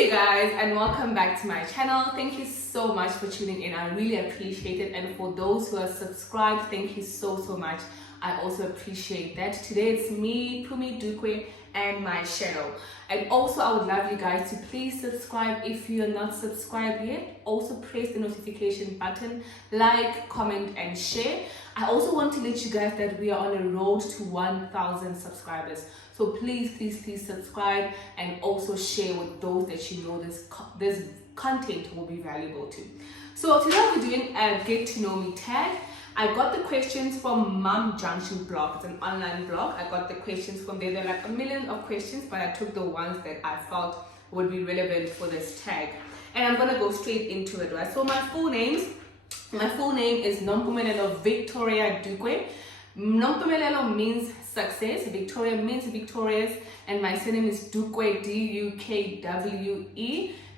Hey guys, and welcome back to my channel. Thank you so much for tuning in. I really appreciate it. And for those who are subscribed, thank you so much. I also appreciate that. Today it's me, Pumi, Dukwe, and my shadow. And also I would love you guys to please subscribe if you're not subscribed yet. Also press the notification button, like, comment, and share. I also want to let you guys that we are on a road to 1,000 subscribers. So please subscribe and also share with those that you know this content will be valuable to. So today we're doing a get to know me tag. I got the questions from Mom Junction blog. It's an online blog. I got the questions from there. There are like a million of questions, but I took the ones that I felt would be relevant for this tag. And I'm gonna go straight into it, right? So my full name is Nompumelelo Victoria Dukwe. Nompumelelo means success, Victoria means victorious, and my surname is Dukwe, D-U-K-W-E,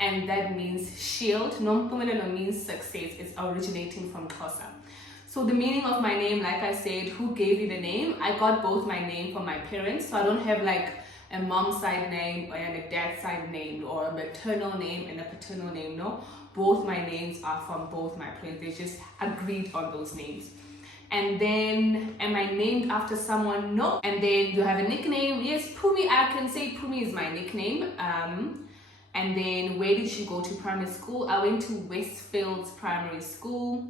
and that means shield. Nompumelelo means success. It's originating from Xhosa. So the meaning of my name, like I said, who gave you the name? I got both my name from my parents, so I don't have like a mom's side name and a dad's side name, or a maternal name and a paternal name. No, both my names are from both my parents. They just agreed on those names. And then, am I named after someone? No. And then, you have a nickname? Yes, Pumi. I can say Pumi is my nickname. And then, where did you go to primary school? I went to Westfields Primary School.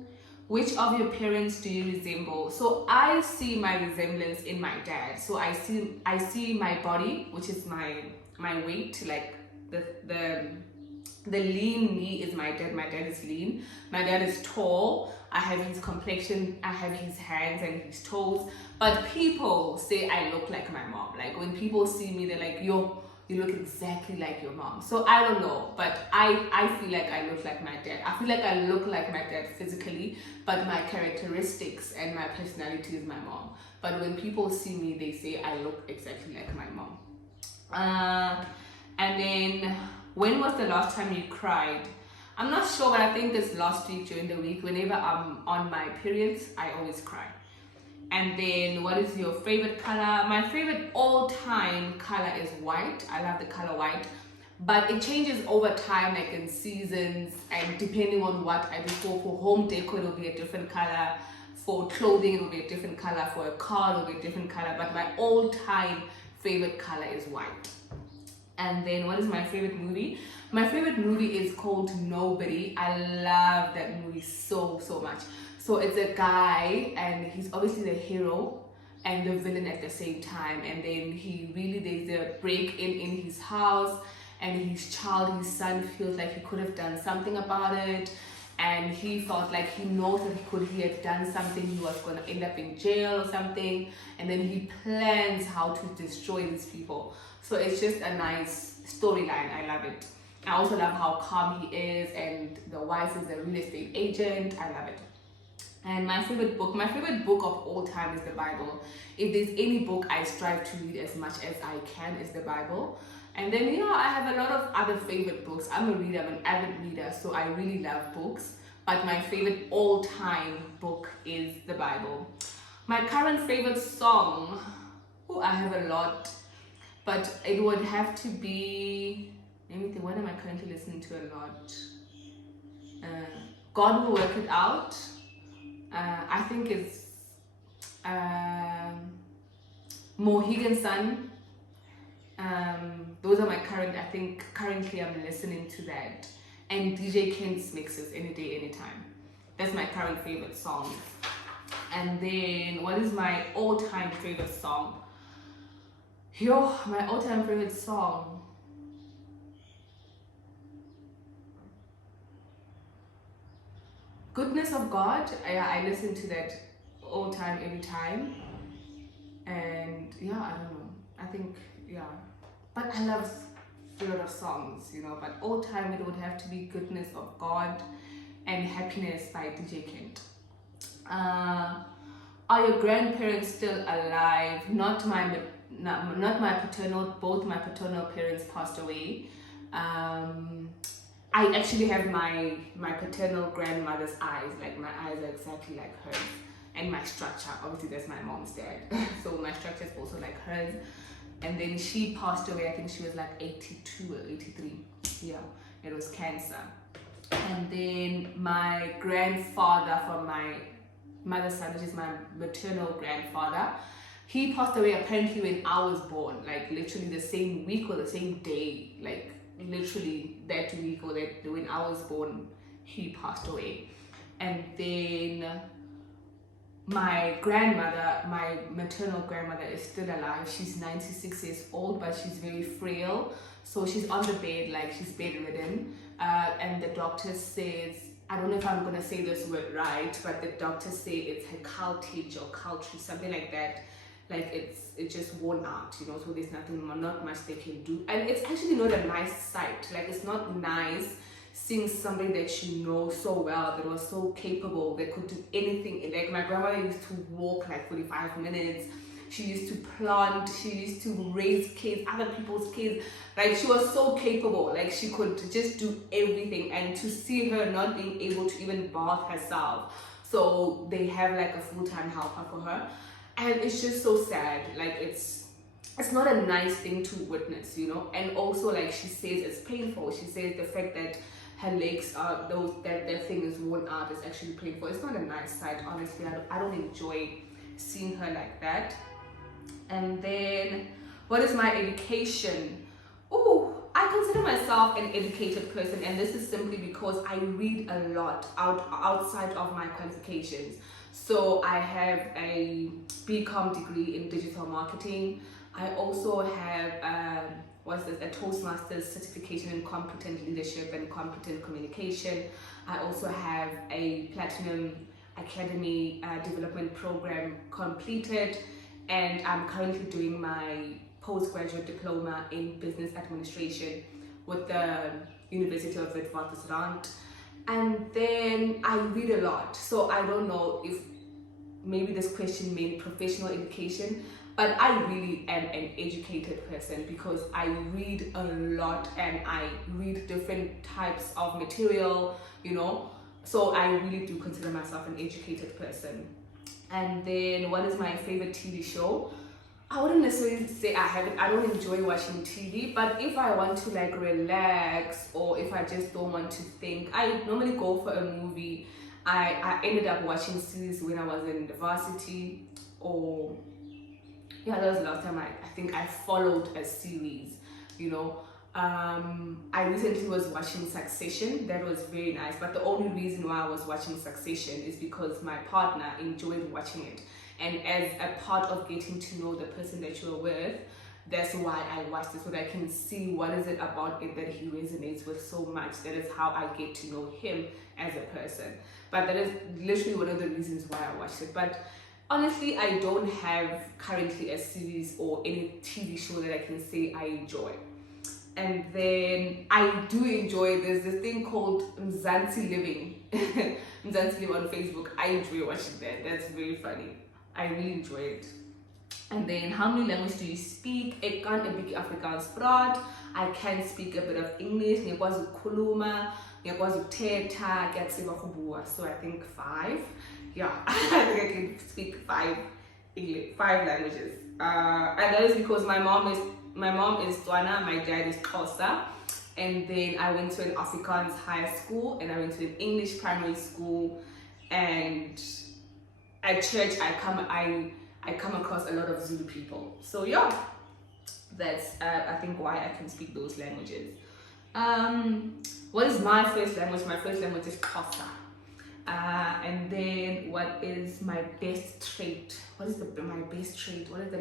Which of your parents do you resemble? So I see my resemblance in my dad. So I see my body, which is my weight, like the lean me is my dad. My dad is lean. My dad is tall. I have his complexion, I have his hands and his toes. But people say I look like my mom. Like when people see me, they're like, yo, you look exactly like your mom. So I don't know, but I feel like I look like my dad. I feel like I look like my dad physically, but my characteristics and my personality is my mom. But when people see me, they say I look exactly like my mom. And then, when was the last time you cried? I'm not sure, but I think it's last week during the week. Whenever I'm on my periods, I always cry. And then, what is your favorite color? My favorite all-time color is white. I love the color white, but it changes over time, like in seasons, and depending on what I do. For home decor, it will be a different color. For clothing, it will be a different color. For a car, it will be a different color. But my all-time favorite color is white. And then, what is my favorite movie? My favorite movie is called Nobody. I love that movie so much. So it's a guy, and he's obviously the hero and the villain at the same time. And then there's a break in his house, and his son feels like he could have done something about it. And he felt like he knows that he had done something, he was going to end up in jail or something. And then he plans how to destroy these people. So it's just a nice storyline. I love it. I also love how calm he is, and the wife is a real estate agent. I love it. And my favorite book of all time is the Bible. If there's any book I strive to read as much as I can, is the Bible. And then, I have a lot of other favorite books. I'm a reader, I'm an avid reader, so I really love books. But my favorite all-time book is the Bible. My current favorite song, I have a lot, but it would have to be, let me think, what am I currently listening to a lot? God Will Work It Out. I think it's Mohegan Sun. Those are my currently I'm listening to that. And DJ Kent's mixes, Any Day, Anytime. That's my current favorite song. And then, what is my all-time favorite song? My all-time favorite song. Goodness of God. I listen to that all time, every time. And I don't know. I think, but I love a lot of songs, but all time it would have to be Goodness of God and Happiness by DJ Kent. Are your grandparents still alive? Not my paternal, both my paternal parents passed away. I actually have my paternal grandmother's eyes, like my eyes are exactly like hers. And my structure, obviously that's my mom's dad. So my structure is also like hers. And then she passed away, I think she was like 82 or 83. Yeah, it was cancer. And then my grandfather from my mother's side, which is my maternal grandfather, he passed away apparently when I was born, like literally the same week or the same day, like literally that week or that when I was born, he passed away. And then my grandmother, my maternal grandmother, is still alive. She's 96 years old, but she's very frail. So she's on the bed, like she's bedridden. And the doctor says, I don't know if I'm going to say this word right, but the doctor say it's her cartilage or cartilage, something like that. Like it's just worn out, you know, so there's not much they can do. And it's actually not a nice sight. Like it's not nice seeing somebody that you know so well, that was so capable, that could do anything. Like my grandmother used to walk like 45 minutes. She used to plant, she used to raise kids, other people's kids. Like she was so capable, like she could just do everything. And to see her not being able to even bath herself, so they have like a full-time helper for her. And it's just so sad. Like it's not a nice thing to witness, you know. And also, like she says, it's painful. She says the fact that her legs are that thing is worn out is actually painful. It's not a nice sight, honestly. I don't enjoy seeing her like that. And then, what is my education? Oh, I consider myself an educated person, and this is simply because I read a lot outside of my qualifications. So I have a BCom degree in digital marketing. I also have a Toastmasters certification in competent leadership and competent communication. I also have a Platinum Academy development program completed, and I'm currently doing my postgraduate diploma in business administration with the University of Witwatersrand. And then I read a lot, so I don't know if maybe this question meant professional education, but I really am an educated person because I read a lot and I read different types of material, you know, so I really do consider myself an educated person. And then what is my favorite TV show? I wouldn't necessarily say I don't enjoy watching TV, but if I want to like relax or if I just don't want to think, I normally go for a movie. I ended up watching series when I was in university, or yeah, that was the last time I think I followed a series, you know. I recently was watching Succession. That was very nice, but the only reason why I was watching Succession is because my partner enjoyed watching it. And as a part of getting to know the person that you're with, that's why I watched it, so that I can see what is it about it that he resonates with so much. That is how I get to know him as a person. But that is literally one of the reasons why I watched it. But honestly, I don't have currently a series or any TV show that I can say I enjoy. And then I do enjoy, there's this thing called Mzansi Living. Mzansi Living on Facebook. I enjoy watching that. That's very funny. I really enjoy it. And then, how many languages do you speak? Ek kan 'n bietjie Afrikaans praat. I can speak a bit of English. Ngiyakwazi ukukhuluma, ngiyakwazi ukuthetha, ngiyatseba ukubua. So I think 5. Yeah, I think I can speak 5 languages. And that is because my mom is Tswana, my dad is Xhosa. And then I went to an Afrikaans high school, and I went to an English primary school, and at church I come across a lot of Zulu people. So yeah, that's I think why I can speak those languages. What is my first language? My first language is Xhosa. And then what is my best trait? What is my best trait? What is the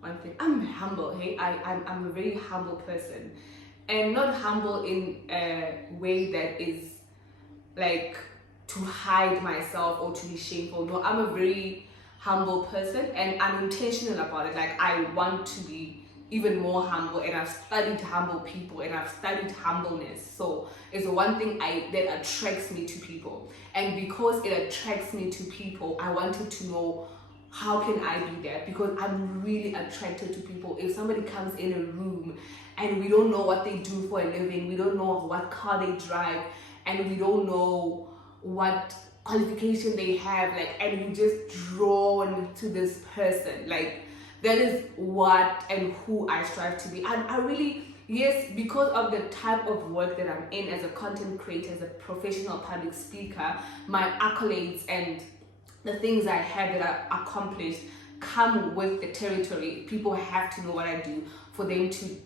one thing? I'm humble. Hey, I'm a very humble person, and not humble in a way that is like to hide myself or to be shameful. No, I'm a very humble person, and I'm intentional about it. Like I want to be even more humble, and I've studied humble people, and I've studied humbleness. So it's the one thing that attracts me to people, and because it attracts me to people, I wanted to know how can I be that, because I'm really attracted to people. If somebody comes in a room and we don't know what they do for a living, we don't know what car they drive, and we don't know what qualification they have, like, and you just drawn to this person, like that is what and who I strive to be. I really yes, because of the type of work that I'm in as a content creator, as a professional public speaker, my accolades and the things I have that I accomplished come with the territory. People have to know what I do for them to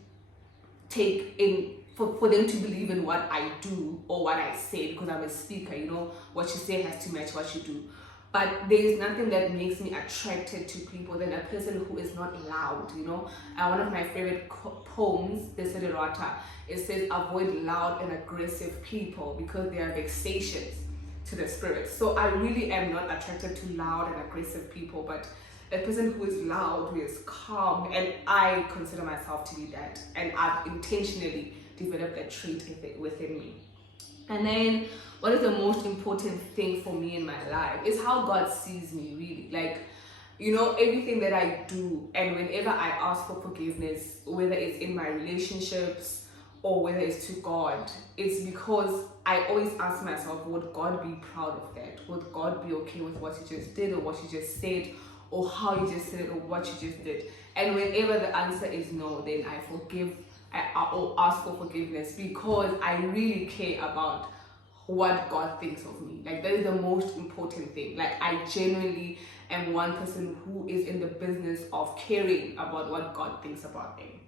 take in, for them to believe in what I do or what I say, because I'm a speaker, you know, what you say has to match what you do. But there is nothing that makes me attracted to people than a person who is not loud, you know. And one of my favorite poems, the Siddhartha, it says, avoid loud and aggressive people because they are vexations to the spirit. So I really am not attracted to loud and aggressive people, but a person who is loud, who is calm, and I consider myself to be that. And I've intentionally developed that trait within me. And then what is the most important thing for me in my life is how God sees me, really. Like, you know, everything that I do, and whenever I ask for forgiveness, whether it's in my relationships or whether it's to God, it's because I always ask myself, would God be proud of that? Would God be okay with what you just did or what you just said or how you just said it or what you just did? And whenever the answer is no, then I forgive or ask for forgiveness, because I really care about what God thinks of me. Like, that is the most important thing. Like, I genuinely am one person who is in the business of caring about what God thinks about me.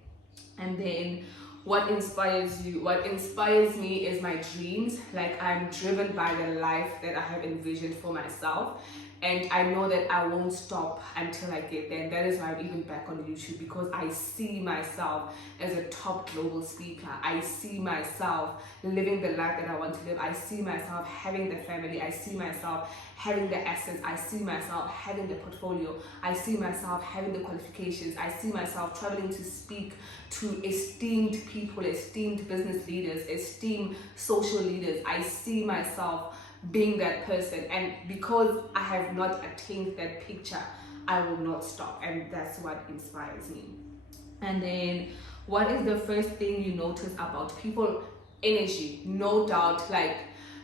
And then what inspires you? What inspires me is my dreams. Like, I'm driven by the life that I have envisioned for myself. And I know that I won't stop until I get there. And that is why I'm even back on YouTube, because I see myself as a top global speaker. I see myself living the life that I want to live. I see myself having the family. I see myself having the assets. I see myself having the portfolio. I see myself having the qualifications. I see myself traveling to speak to esteemed people, esteemed business leaders, esteemed social leaders. I see myself being that person, and because I have not attained that picture, I will not stop, and that's what inspires me. And then what is the first thing you notice about people? Energy, no doubt. Like,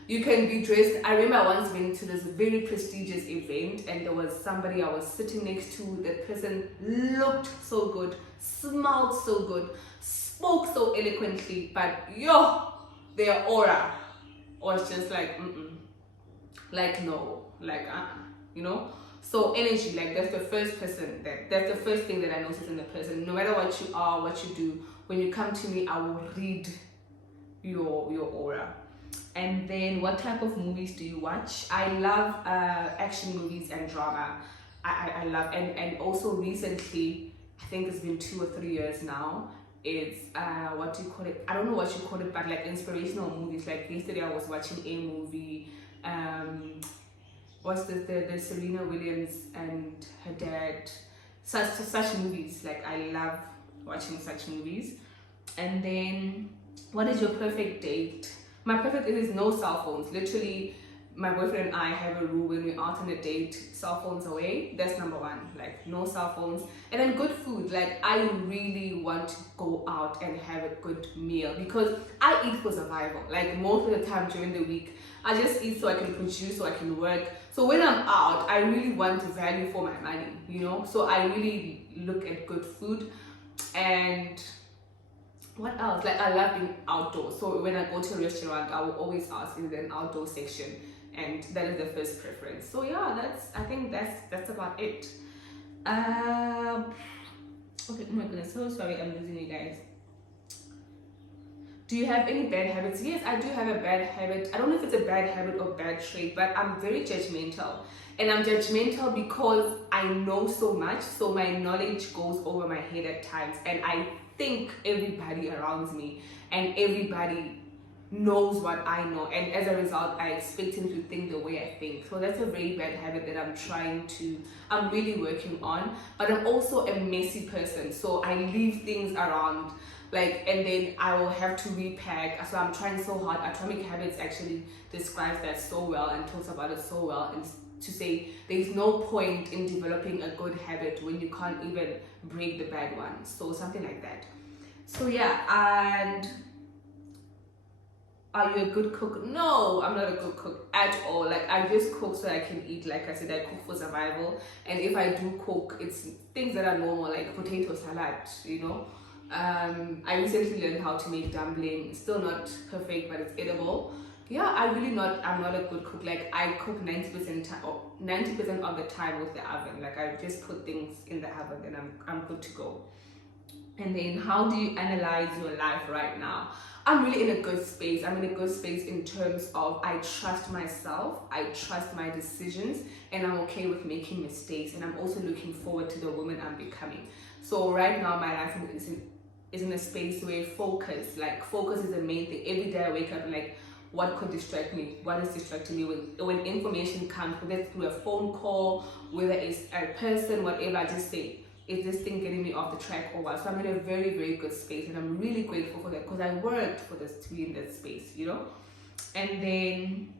you can be dressed. I remember I once went to this very prestigious event, and there was somebody I was sitting next to. That person looked so good, smelled so good, spoke so eloquently, but their aura was just like like no, like you know. So energy, like, that's the first person, that's the first thing that I notice in the person. No matter what you are, what you do, when you come to me, I will read your aura. And then what type of movies do you watch? I love action movies and drama. I love, and also recently, I think it's been 2 or 3 years now, it's what do you call it? I don't know what you call it, but like inspirational movies. Like yesterday I was watching a movie, what's the Serena Williams and her dad, such movies. Like, I love watching such movies. And then what is your perfect date? My perfect date is no cell phones. Literally, my boyfriend and I have a rule: when we're out on a date, cell phones away. That's number one. Like, no cell phones. And then good food. Like, I really want to go out and have a good meal, because I eat for survival. Like, most of the time during the week, I just eat so I can produce, so I can work. So when I'm out, I really want value for my money, you know. So I really look at good food. And what else? Like, I love being outdoors. So when I go to a restaurant, I will always ask, is there an outdoor section? And that is the first preference. So yeah, I think that's about it. Okay, oh my goodness, so sorry, I'm losing you guys. Do you have any bad habits? Yes, I do have a bad habit. I don't know if it's a bad habit or bad trait, but I'm very judgmental. And I'm judgmental because I know so much, so my knowledge goes over my head at times. And I think everybody around me and everybody knows what I know, and as a result I expect him to think the way I think. So that's a very bad habit that I'm really working on. But I'm also a messy person, so I leave things around, like, and then I will have to repack. So I'm trying so hard. Atomic Habits actually describes that so well and talks about it so well, and to say there's no point in developing a good habit when you can't even break the bad one. So something like that. So yeah. And are you a good cook? No, I'm not a good cook at all. Like, I just cook so I can eat. Like I said, I cook for survival. And if I do cook, it's things that are normal, like potato salad, you know. I recently learned how to make dumpling. Still not perfect, but it's edible. Yeah, I'm not a good cook. Like, I cook 90% or 90% of the time with the oven. Like, I just put things in the oven and I'm good to go. And then, how do you analyze your life right now? I'm really in a good space. I'm in a good space in terms of I trust myself, I trust my decisions, and I'm okay with making mistakes. And I'm also looking forward to the woman I'm becoming. So right now, my life is in a space where focus is the main thing. Every day I wake up and like, what could distract me? What is distracting me? When information comes, whether it's through a phone call, whether it's a person, whatever, I just say, is this thing getting me off the track or what? So I'm in a very, very good space, and I'm really grateful for that because I worked for this to be in that space, you know? And then,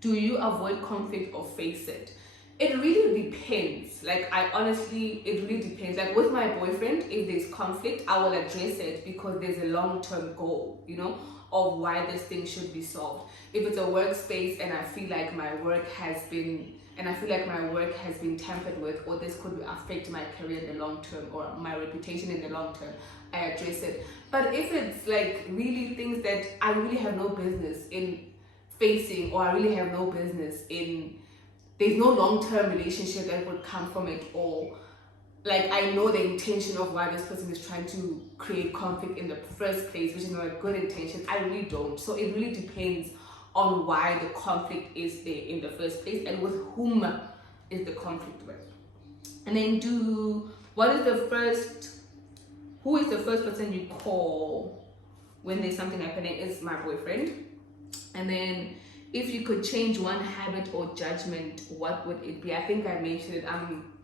do you avoid conflict or face it? It really depends. Like, it really depends. Like, with my boyfriend, if there's conflict, I will address it because there's a long-term goal, you know, of why this thing should be solved. If it's a workspace and I feel like my work has been tampered with, or this could affect my career in the long term or my reputation in the long term, I address it. But if it's like really things that I really have no business in facing, or I really have no business in, there's no long-term relationship that would come from it, or like I know the intention of why this person is trying to create conflict in the first place, which is not a good intention, I really don't. So it really depends on why the conflict is there in the first place and with whom is the conflict with. And then who is the first person you call when there's something happening? Is my boyfriend. And then, if you could change one habit or judgment, what would it be? I think I mentioned it.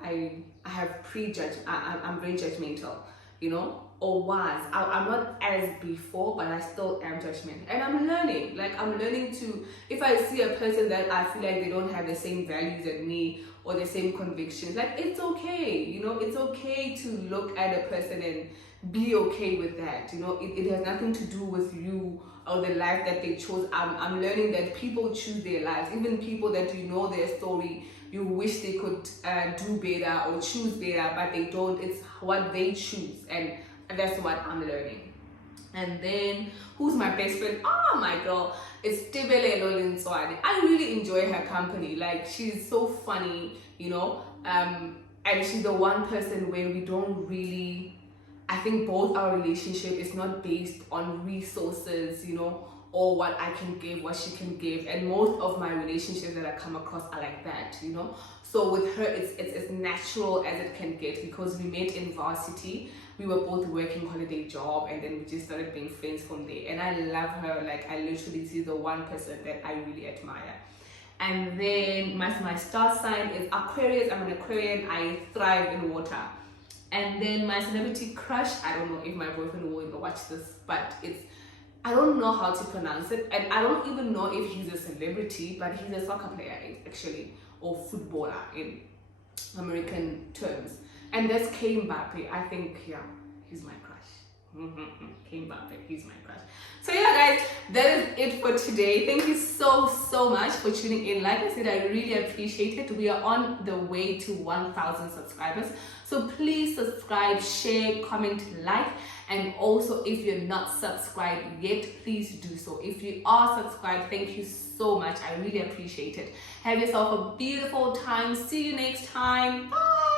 I have prejudge. I'm very judgmental, you know, or was. I'm not as before, but I still am judgmental, and I'm learning. Like, I'm learning to, if I see a person that I feel like they don't have the same values as me or the same convictions, like, it's okay, you know, it's okay to look at a person and be okay with that. You know, it has nothing to do with you or the life that they chose. I'm learning that people choose their lives, even people that you know their story, you wish they could do better or choose better, but they don't. It's what they choose, and that's what I'm learning. And then, who's my best friend? Oh, my girl, it's Tebele Lolinswani. I really enjoy her company. Like, she's so funny, you know, and she's the one person where we don't really, I think both our relationship is not based on resources, you know, or what I can give, what she can give. And most of my relationships that I come across are like that, you know. So with her, it's as natural as it can get, because we met in varsity. We were both working holiday job, and then we just started being friends from there. And I love her. Like, I literally see the one person that I really admire. And then my star sign is Aquarius. I'm an Aquarian. I thrive in water. And then my celebrity crush, I don't know if my boyfriend will even watch this, but I don't know how to pronounce it, and I don't even know if he's a celebrity, but he's a soccer player actually, or footballer in American terms. And that's Mbappe. I think, yeah, he's my crush. Mbappe, he's my crush. So yeah, guys, that is it for today. Thank you so much for tuning in. Like I said, I really appreciate it. We are on the way to 1,000 subscribers. So please subscribe, share, comment, like, and also if you're not subscribed yet, please do so. If you are subscribed, thank you so much. I really appreciate it. Have yourself a beautiful time. See you next time. Bye.